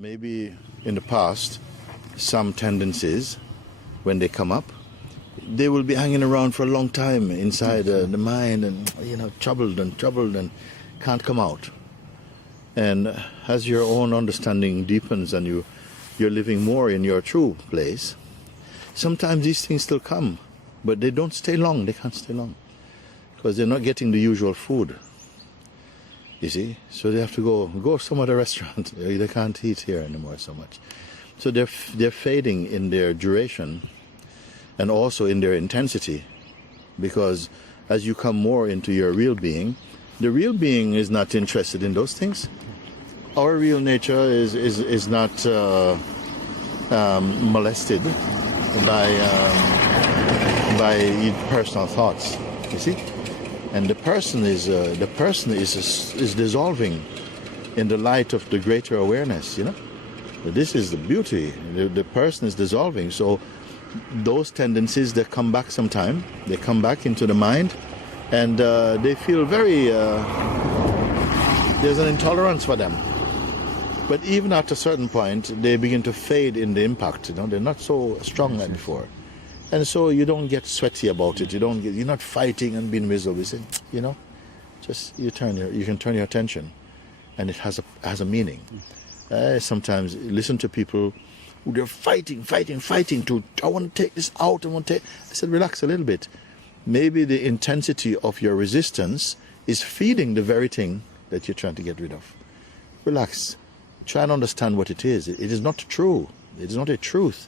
Maybe in the past, some tendencies, when they come up, they will be hanging around for a long time inside the mind and, troubled and can't come out. And as your own understanding deepens and you're living more in your true place, sometimes these things still come, but they don't stay long. They can't stay long because they're not getting the usual food. You see, so they have to go some other restaurant. They can't eat here anymore so much. So they're fading in their duration and also in their intensity, because as you come more into your real being, the real being is not interested in those things. Our real nature is not molested by personal thoughts. You see. And the person is dissolving in the light of the greater awareness, This is the beauty. The person is dissolving. So those tendencies, they come back sometime. They come back into the mind, and they feel very. There's an intolerance for them. But even at a certain point, they begin to fade in the impact. They're not so strong like before. And so you don't get sweaty about it. You're not fighting and being miserable. Just you can turn your attention, and it has a meaning. Sometimes listen to people who they're fighting to. I want to take this out. I said, relax a little bit. Maybe the intensity of your resistance is feeding the very thing that you're trying to get rid of. Relax. Try and understand what it is. It is not true. It is not a truth.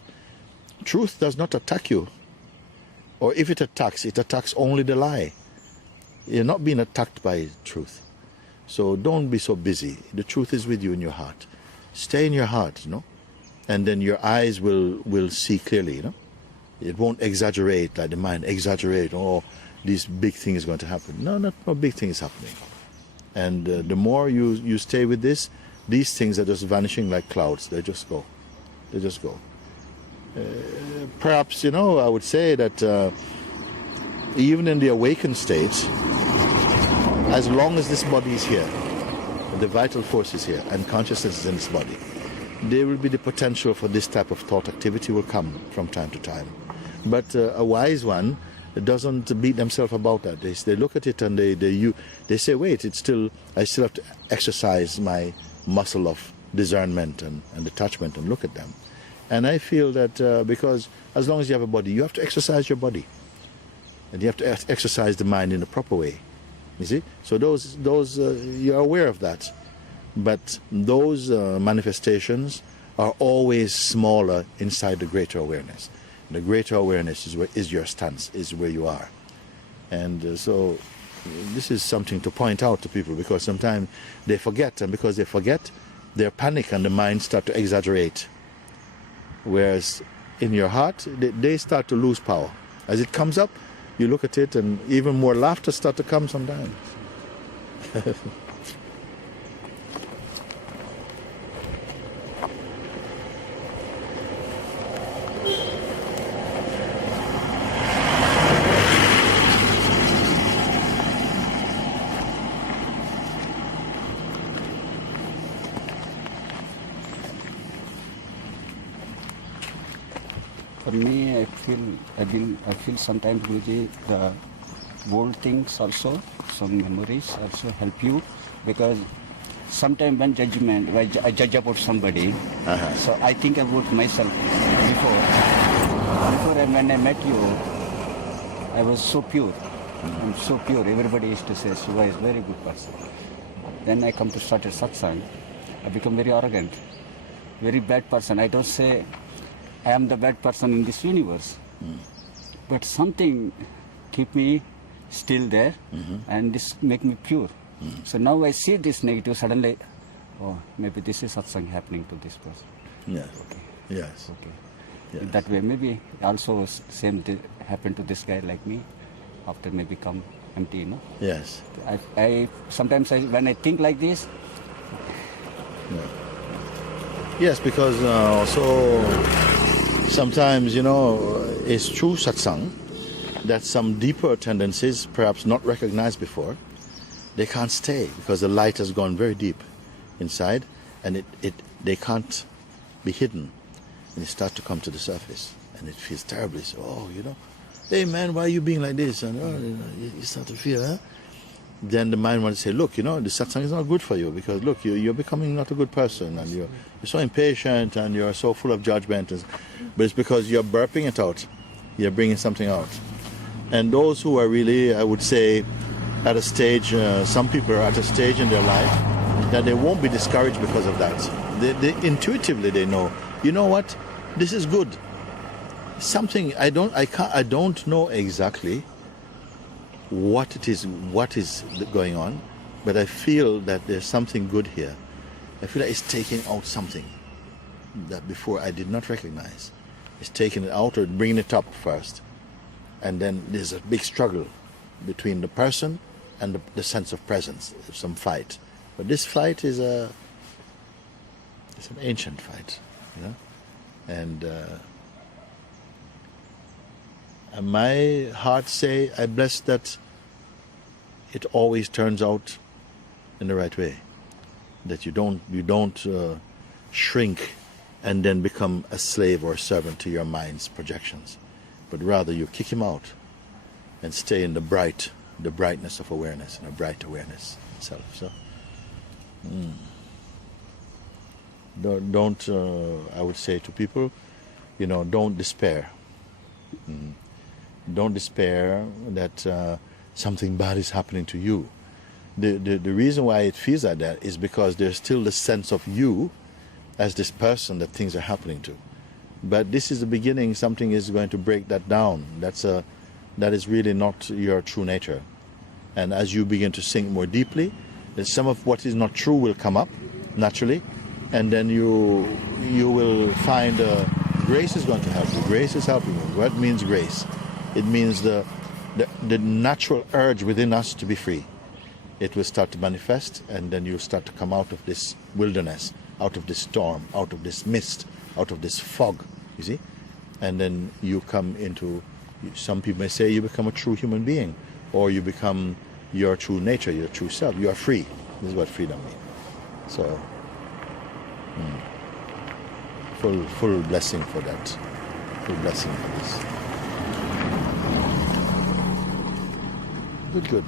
Truth does not attack you. Or if it attacks only the lie. You're not being attacked by truth. So don't be so busy. The truth is with you in your heart. Stay in your heart, and then your eyes will see clearly, It won't exaggerate like the mind exaggerate. Oh, this big thing is going to happen. No big thing is happening. And the more you stay with this, these things are just vanishing like clouds. They just go. Perhaps, I would say that even in the awakened state, as long as this body is here, the vital force is here, and consciousness is in this body, there will be the potential for this type of thought activity will come from time to time. But a wise one doesn't beat themselves about that. They look at it and they say, wait, I still have to exercise my muscle of discernment and detachment and look at them. And I feel that because as long as you have a body, you have to exercise your body. And you have to exercise the mind in a proper way. You see? So those you're aware of that. But those manifestations are always smaller inside the greater awareness. The greater awareness is your stance, is where you are. And so this is something to point out to people, because sometimes they forget, and because they forget, they panic and the mind start to exaggerate. Whereas in your heart, they start to lose power. As it comes up, you look at it and even more laughter start to come sometimes. For me, I feel sometimes, Guruji, the old things also, some memories also help you, because sometimes when I judge about somebody, so I think about myself before when I met you, I was so pure. I'm so pure. Everybody used to say Shiva is a very good person. Then I come to start a satsang, I become very arrogant, very bad person. I don't say I am the bad person in this universe. But something keep me still there, and this make me pure. So now I see this negative, suddenly, oh, maybe this is satsang happening to this person. Yes. Okay. Yes. Okay. Yes. In that way, maybe also same happened to this guy like me, after maybe come empty, Yes. I sometimes when I think like this. Yeah. Yes, because also sometimes, it's true satsang that some deeper tendencies, perhaps not recognized before, they can't stay because the light has gone very deep inside, and they can't be hidden, and they start to come to the surface, and it feels terribly. So, oh, you know, hey man, why are you being like this? And oh, you know, you start to feel, huh? Then the mind wants to say, look, you know, the satsang is not good for you because look, you're becoming not a good person, and you're so impatient and you're so full of judgment. But it's because you're burping it out, you're bringing something out. And those who are really, I would say, at a stage, some people are at a stage in their life that they won't be discouraged because of that. They intuitively they know, you know what, this is good. Something I don't know exactly what is going on, but I feel that there's something good here. I feel like it's taking out something that before I did not recognize. It's taking it out or bringing it up first, and then there's a big struggle between the person and the sense of presence, some fight. But this fight is it's an ancient fight, you know, and my heart say, I bless that it always turns out in the right way. That you don't shrink and then become a slave or a servant to your mind's projections, but rather you kick him out and stay in the brightness of awareness, and a bright awareness itself. So, don't I would say to people, you know, don't despair. Don't despair that something bad is happening to you. The reason why it feels like that is because there's still the sense of you as this person that things are happening to. But this is the beginning. Something is going to break that down. That is really not your true nature. And as you begin to sink more deeply, then some of what is not true will come up naturally, and then you will find grace is going to help you. Grace is helping you. What means grace? It means the natural urge within us to be free. It will start to manifest, and then you'll start to come out of this wilderness, out of this storm, out of this mist, out of this fog, you see? And then you come into, some people may say you become a true human being, or you become your true nature, your true self. You are free. This is what freedom means. So, full blessing for that. Full blessing for this. Good.